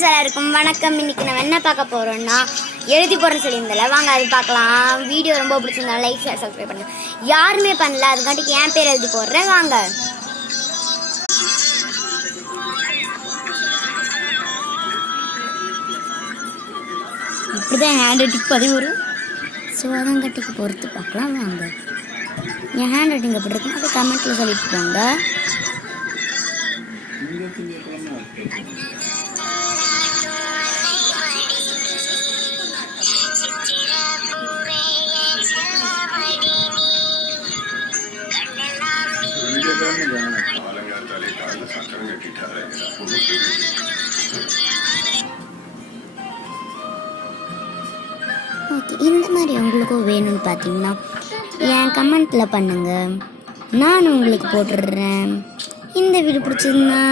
Guys எல்லாருக்கும் வணக்கம். இன்னைக்கு நம்ம என்ன பார்க்க போறோம்னா எழுதி போறேன்னு சொல்லியிருந்தல, வாங்க அது பார்க்கலாம். வீடியோ ரொம்ப பிடிச்சிருந்தா லைக் ஷேர் சப்ஸ்கிரைப் பண்ணுங்க. யாருமே பண்ணல, அதுக்காட்டிக்கு என் பேர் எழுதி போடுறேன். வாங்க. இப்படிதான் ஹேண்ட் ரைட்டிங் 11. ஸோ அதான் கட்டிக்கு பொறுத்து பார்க்கலாம். வாங்க. என் ஹேண்ட் ரைட்டிங் எப்படி இருக்குன்னு அதை கமெண்ட்ல சொல்லிட்டு போங்க. ஓகே, இந்த மாதிரி உங்களுக்கும் வேணும்னு பார்த்தீங்கன்னா என் கமெண்ட்டில் பண்ணுங்கள், நான் உங்களுக்கு போட்டுடுறேன். இந்த வீடியோ பிடிச்சிருந்தா